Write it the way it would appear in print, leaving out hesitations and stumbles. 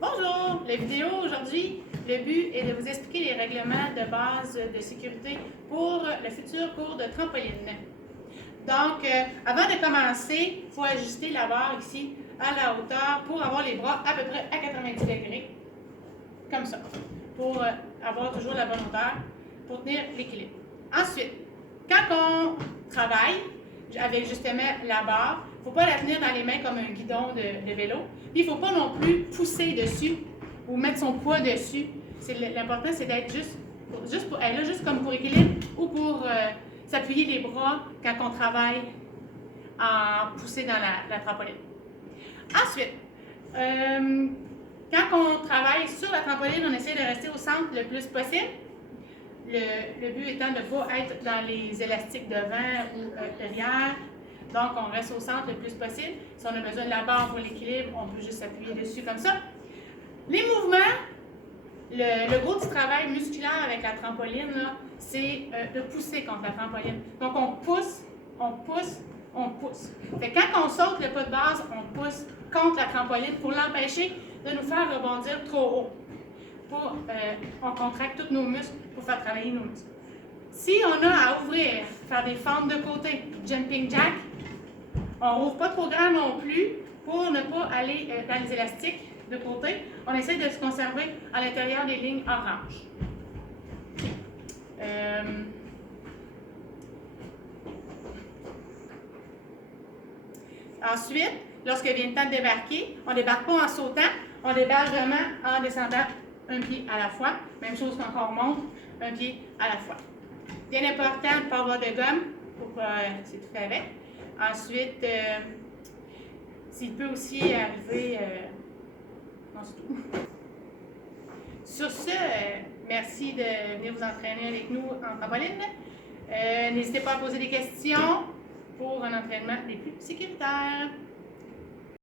Bonjour! La vidéo aujourd'hui, le but est de vous expliquer les règlements de base de sécurité pour le futur cours de trampoline. Donc, avant de commencer, il faut ajuster la barre ici à la hauteur pour avoir les bras à peu près à 90 degrés, comme ça, pour avoir toujours la bonne hauteur, pour tenir l'équilibre. Ensuite, quand on travaille avec justement la barre, il ne faut pas la tenir dans les mains comme un guidon de vélo. Puis il ne faut pas non plus pousser dessus ou mettre son poids dessus. L'important, c'est d'être elle est là juste comme pour équilibre ou pour s'appuyer les bras quand on travaille en poussée dans la trampoline. Ensuite, quand on travaille sur la trampoline, on essaie de rester au centre le plus possible. Le but étant de ne pas être dans les élastiques devant ou derrière. Donc, on reste au centre le plus possible. Si on a besoin de la barre pour l'équilibre, on peut juste s'appuyer dessus comme ça. Les mouvements, le gros du travail musculaire avec la trampoline, c'est de pousser contre la trampoline. Donc, on pousse, on pousse, on pousse. Fait que quand on saute le pas de base, on pousse contre la trampoline pour l'empêcher de nous faire rebondir trop haut. On contracte tous nos muscles pour faire travailler nos muscles. Si on a à ouvrir, faire des fentes de côté, jumping jack, on ne rouvre pas trop grand non plus pour ne pas aller dans les élastiques de côté. On essaie de se conserver à l'intérieur des lignes oranges. Ensuite, lorsque vient le temps de débarquer, on ne débarque pas en sautant, on débarque vraiment en descendant un pied à la fois. Même chose quand on remonte, un pied à la fois. Bien important de ne pas avoir de gomme pour s'étouffer avec. Ensuite, s'il peut aussi arriver... non, c'est tout. Sur ce, merci de venir vous entraîner avec nous en trampoline. N'hésitez pas à poser des questions pour un entraînement les plus sécuritaires.